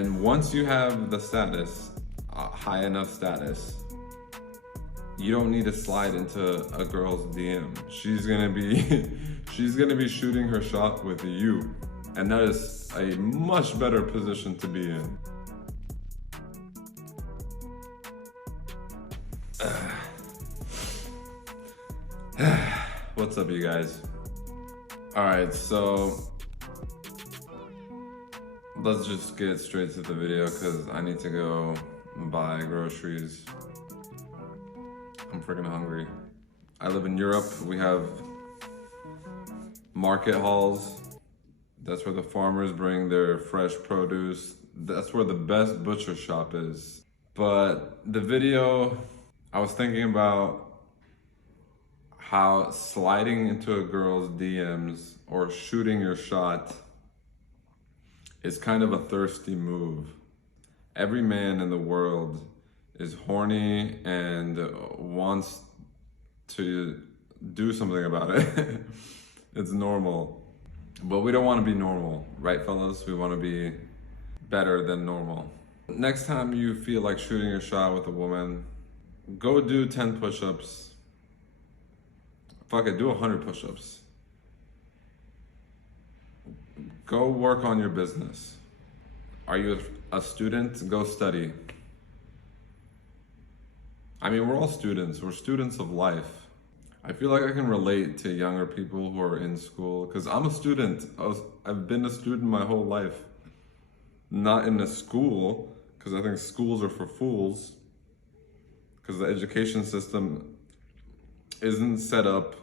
And once you have the status, high enough status, you don't need to slide into a girl's DM. She's gonna be, she's gonna be shooting her shot with you. And that is a much better position to be in. What's up, you guys? All right, so let's just get straight to the video because I need to go buy groceries. I'm freaking hungry. I live in Europe. We have market halls. That's where the farmers bring their fresh produce. That's where the best butcher shop is. But the video, I was thinking about how sliding into a girl's DMs or shooting your shot is kind of a thirsty move. Every man in the world is horny and wants to do something about it. It's normal. But we don't want to be normal, right, fellas? We want to be better than normal. Next time you feel like shooting your shot with a woman, go do 10 push-ups. Fuck it, do 100 push-ups. Go work on your business. Are you a student? Go study. I mean, we're all students. We're students of life. I feel like I can relate to younger people who are in school because I'm a student. I've been a student my whole life. Not in a school, because I think schools are for fools. Because the education system isn't set up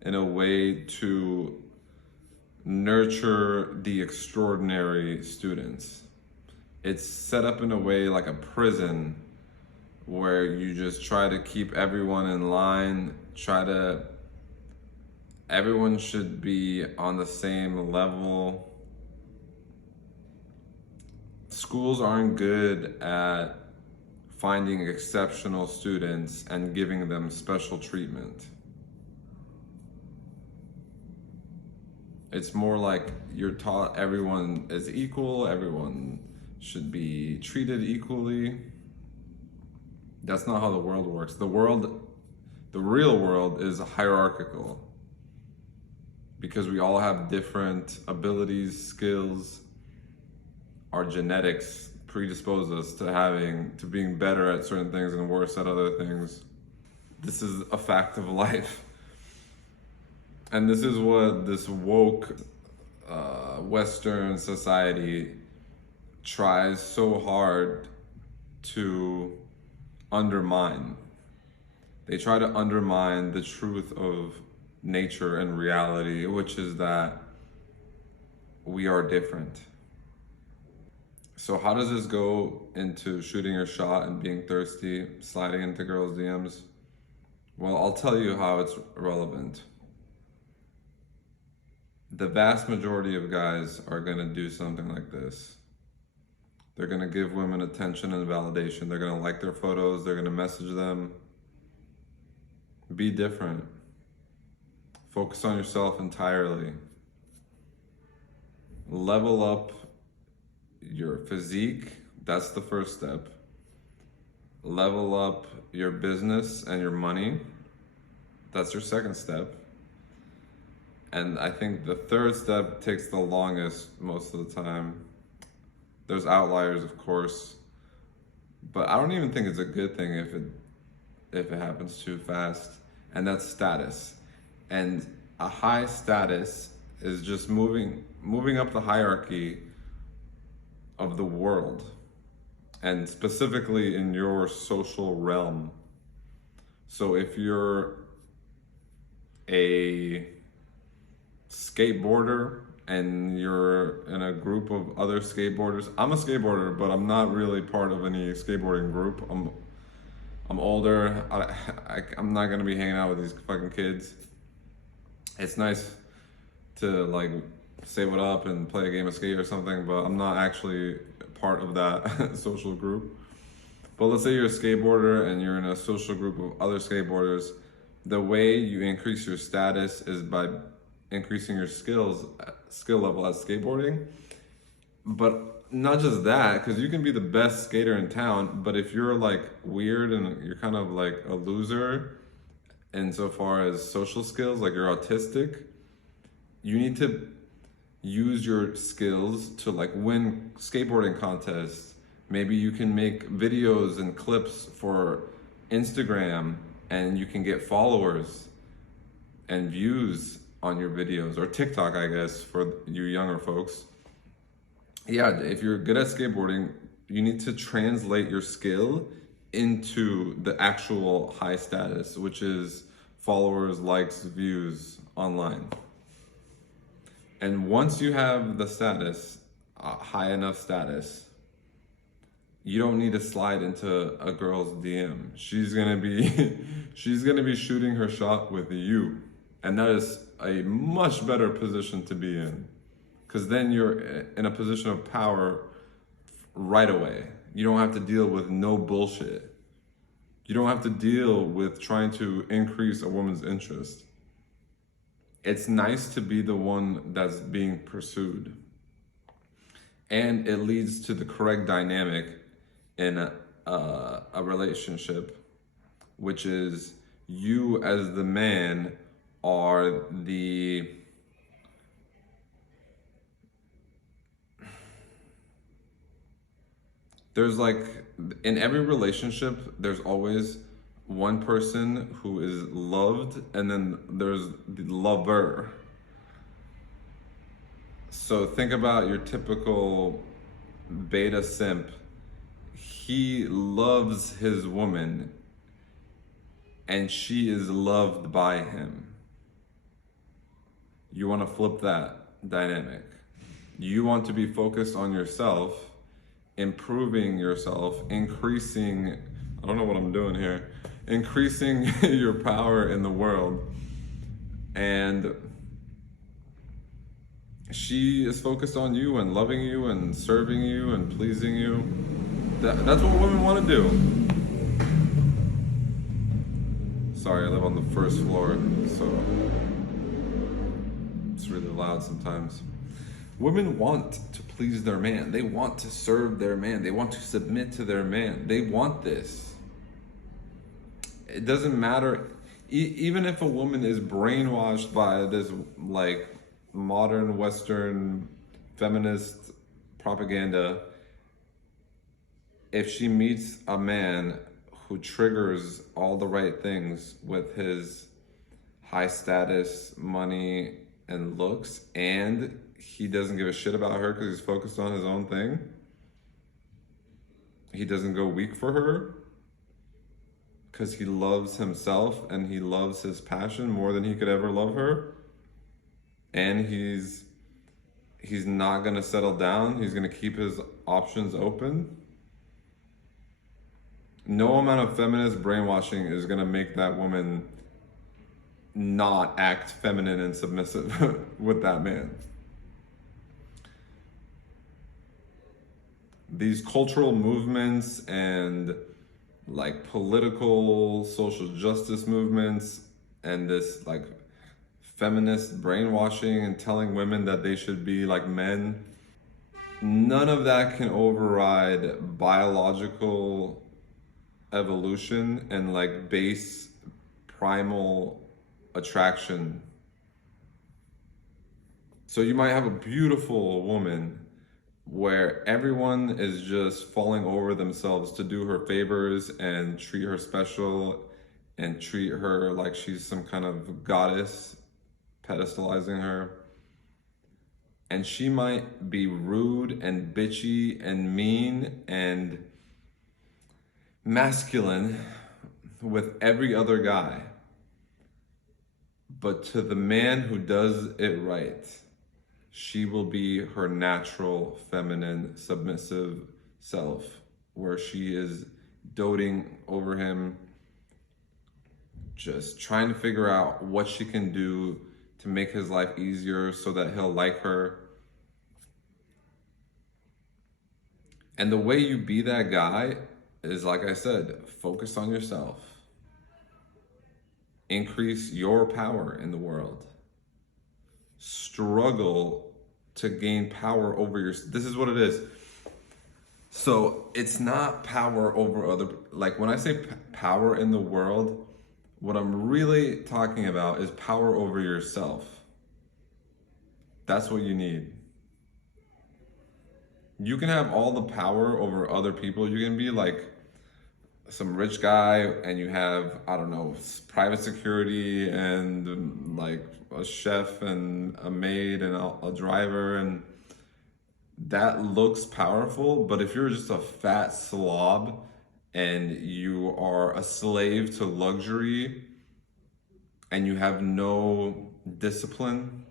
in a way to nurture the extraordinary students. It's set up in a way like a prison where you just try to keep everyone in line, everyone should be on the same level. Schools aren't good at finding exceptional students and giving them special treatment. It's more like you're taught everyone is equal, everyone should be treated equally. That's not how the world works. The real world is hierarchical because we all have different abilities, skills. Our genetics predispose us to being better at certain things and worse at other things. This is a fact of life. And this is what this woke Western society tries so hard to undermine. They try to undermine the truth of nature and reality, which is that we are different. So how does this go into shooting your shot and being thirsty, sliding into girls' DMs? Well, I'll tell you how it's relevant. The vast majority of guys are gonna do something like this. They're gonna give women attention and validation. They're gonna like their photos. They're gonna message them. Be different. Focus on yourself entirely. Level up your physique. That's the first step. Level up your business and your money. That's your second step. And I think the third step takes the longest most of the time. There's outliers, of course, but I don't even think it's a good thing if it happens too fast. And that's status. And a high status is just moving up the hierarchy of the world, and specifically in your social realm. So if you're a skateboarder and you're in a group of other skateboarders. I'm a skateboarder, but I'm not really part of any skateboarding group. I'm older. I'm not gonna be hanging out with these fucking kids. It's nice to like say what up and play a game of skate or something, but I'm not actually part of that social group. But let's say you're a skateboarder and you're in a social group of other skateboarders. The way you increase your status is by increasing your skill level at skateboarding. But not just that, because you can be the best skater in town, but if you're like weird and you're kind of like a loser insofar as social skills, like you're autistic, you need to use your skills to like win skateboarding contests. Maybe you can make videos and clips for Instagram and you can get followers and views on your videos, or TikTok, I guess, for you younger folks. Yeah, if you're good at skateboarding, you need to translate your skill into the actual high status, which is followers, likes, views online. And once you have the status, high enough status, you don't need to slide into a girl's DM. She's gonna be, she's gonna be shooting her shot with you, and that is a much better position to be in, because then you're in a position of power right away. You don't have to deal with no bullshit. You don't have to deal with trying to increase a woman's interest. It's nice to be the one that's being pursued. And it leads to the correct dynamic in a relationship, which is you as the man are the there's like, in every relationship, there's always one person who is loved, and then there's the lover. So think about your typical beta simp. He loves his woman, and she is loved by him. You want to flip that dynamic. You want to be focused on yourself, improving yourself, increasing, I don't know what I'm doing here, increasing your power in the world. And she is focused on you and loving you and serving you and pleasing you. That's what women want to do. Sorry, I live on the first floor, so it's really loud sometimes. Women want to please their man. They want to serve their man. They want to submit to their man. They want this. It doesn't matter. Even if a woman is brainwashed by this like modern Western feminist propaganda, if she meets a man who triggers all the right things with his high status, money, and looks, and he doesn't give a shit about her because he's focused on his own thing, he doesn't go weak for her because he loves himself and he loves his passion more than he could ever love her, and he's not gonna settle down, he's gonna keep his options open, no amount of feminist brainwashing is gonna make that woman not act feminine and submissive with that man. These cultural movements and like political social justice movements and this like feminist brainwashing and telling women that they should be like men, none of that can override biological evolution and like base primal attraction. So you might have a beautiful woman where everyone is just falling over themselves to do her favors and treat her special and treat her like she's some kind of goddess, pedestalizing her. And she might be rude and bitchy and mean and masculine with every other guy. But to the man who does it right, she will be her natural, feminine, submissive self, where she is doting over him, just trying to figure out what she can do to make his life easier so that he'll like her. And the way you be that guy is, like I said, focus on yourself. Increase your power in the world. Struggle to gain power over your... This is what it is. So it's not power over other, like when I say power in the world, what I'm really talking about is power over yourself. That's what you need. You can have all the power over other people. You can be like some rich guy and you have, I don't know, private security and like a chef and a maid and a driver, and that looks powerful. But if you're just a fat slob and you are a slave to luxury and you have no discipline,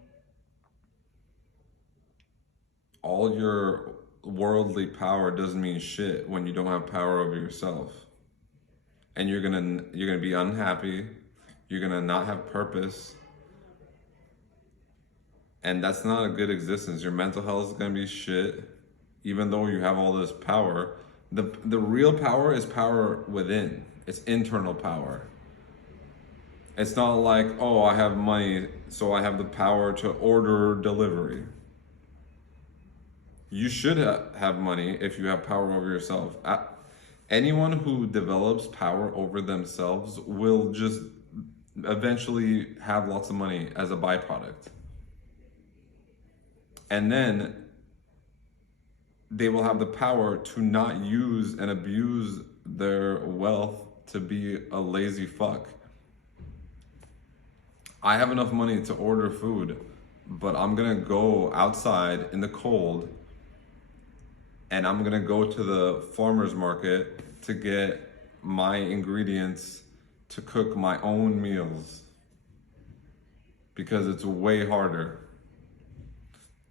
all your worldly power doesn't mean shit when you don't have power over yourself. And you're gonna be unhappy, you're gonna not have purpose, and that's not a good existence. Your mental health is gonna be shit, even though you have all this power. The real power is power within. It's internal power. It's not like, oh, I have money, so I have the power to order delivery. You should have money if you have power over yourself. Anyone who develops power over themselves will just eventually have lots of money as a byproduct. And then they will have the power to not use and abuse their wealth to be a lazy fuck. I have enough money to order food, but I'm gonna go outside in the cold and I'm gonna go to the farmer's market to get my ingredients to cook my own meals because it's way harder.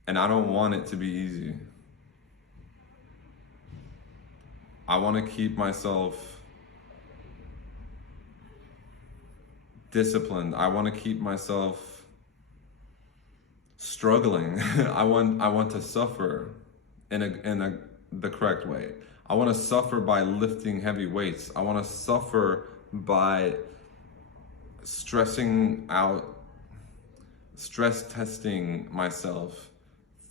And I don't want it to be easy. I want to keep myself disciplined. I want to keep myself struggling. I want to suffer in the correct way. I want to suffer by lifting heavy weights. I want to suffer by stress testing myself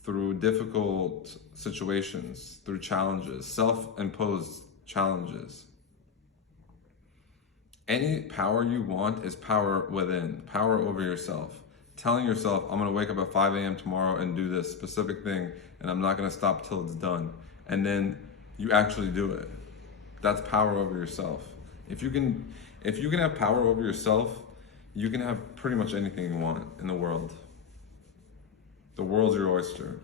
through difficult situations, through challenges, self-imposed challenges. Any power you want is power within, power over yourself. Telling yourself, I'm gonna wake up at 5 a.m. tomorrow and do this specific thing, and I'm not gonna stop till it's done. And then you actually do it. That's power over yourself. If you can have power over yourself, you can have pretty much anything you want in the world. The world's your oyster.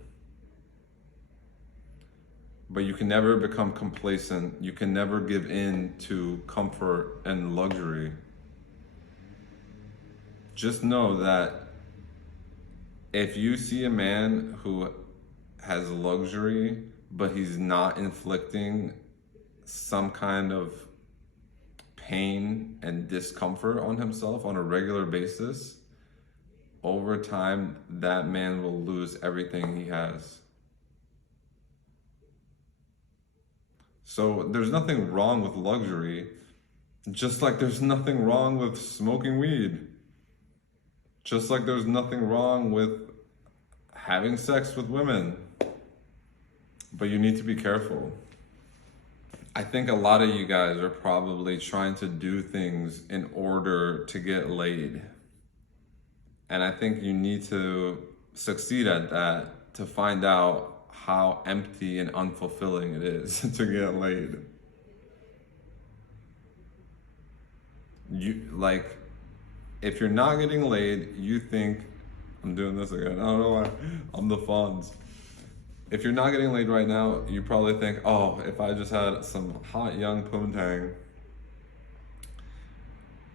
But you can never become complacent. You can never give in to comfort and luxury. Just know that if you see a man who has luxury, but he's not inflicting some kind of pain and discomfort on himself on a regular basis, over time, that man will lose everything he has. So there's nothing wrong with luxury, just like there's nothing wrong with smoking weed. Just like there's nothing wrong with having sex with women. But you need to be careful. I think a lot of you guys are probably trying to do things in order to get laid. And I think you need to succeed at that to find out how empty and unfulfilling it is to get laid. If you're not getting laid, you think, I'm doing this again, I don't know why, I'm the Fonz. If you're not getting laid right now, you probably think, oh, if I just had some hot young poontang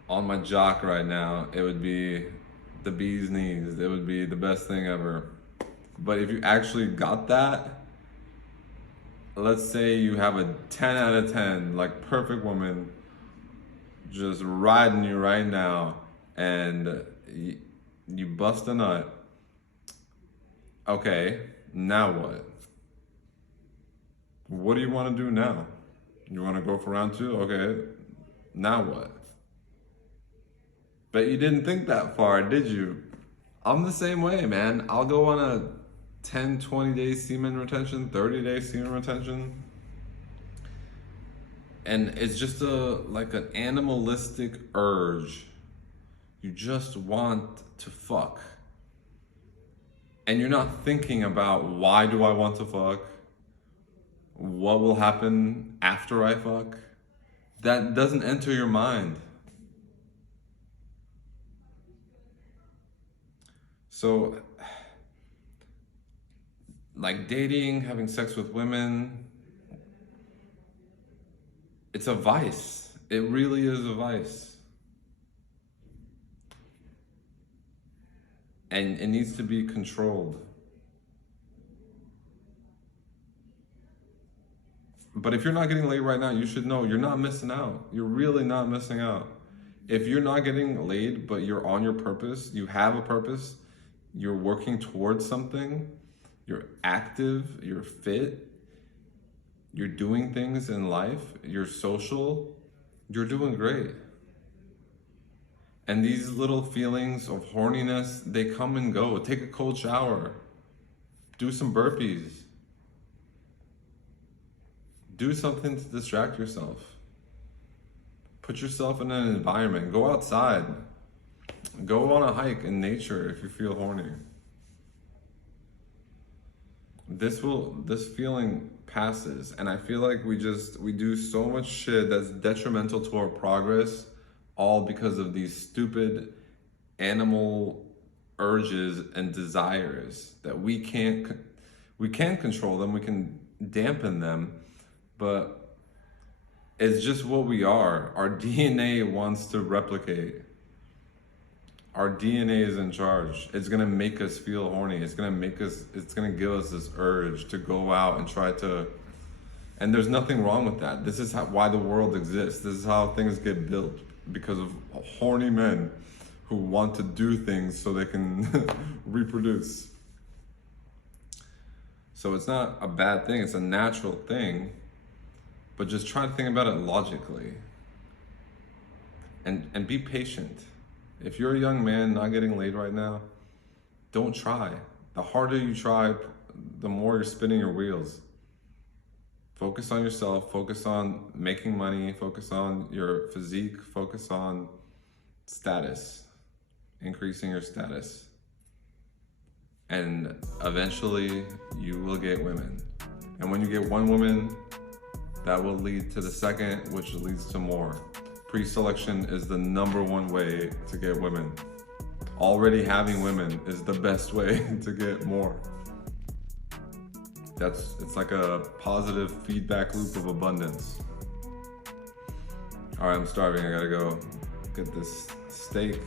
on my jock right now, it would be the bee's knees. It would be the best thing ever. But if you actually got that, let's say you have a 10 out of 10, like perfect woman, just riding you right now, and you bust a nut. Okay, now what? What do you want to do now? You want to go for round 2? Okay, now what? But you didn't think that far, did you? I'm the same way, man. I'll go on a 10, 20 day semen retention, 30 day semen retention. And it's just like an animalistic urge. You just want to fuck. And you're not thinking about, why do I want to fuck? What will happen after I fuck? That doesn't enter your mind. So, like dating, having sex with women, it's a vice. It really is a vice. And it needs to be controlled. But if you're not getting laid right now, you should know you're not missing out. You're really not missing out. If you're not getting laid, but you're on your purpose, you have a purpose, you're working towards something, you're active, you're fit, you're doing things in life, you're social, you're doing great. And these little feelings of horniness, they come and go. Take a cold shower. Do some burpees. Do something to distract yourself. Put yourself in an environment. Go outside. Go on a hike in nature if you feel horny. This feeling passes, and I feel like we do so much shit that's detrimental to our progress, all because of these stupid animal urges and desires that we can't control them, we can dampen them, but it's just what we are. Our DNA wants to replicate. Our DNA is in charge. It's gonna make us feel horny. It's gonna give us this urge to go out and try to, and there's nothing wrong with that. This is why the world exists. This is how things get built, because of horny men who want to do things so they can reproduce. So it's not a bad thing, it's a natural thing, but just try to think about it logically. And be patient. If you're a young man not getting laid right now, don't try. The harder you try, the more you're spinning your wheels. Focus on yourself, focus on making money, focus on your physique, focus on status, increasing your status. And eventually you will get women. And when you get one woman, that will lead to the second, which leads to more. Pre-selection is the #1 way to get women. Already having women is the best way to get more. It's like a positive feedback loop of abundance. All right, I'm starving. I gotta go get this steak,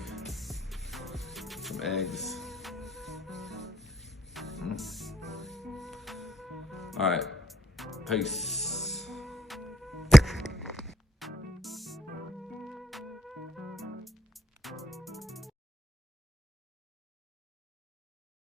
some eggs. All right, peace.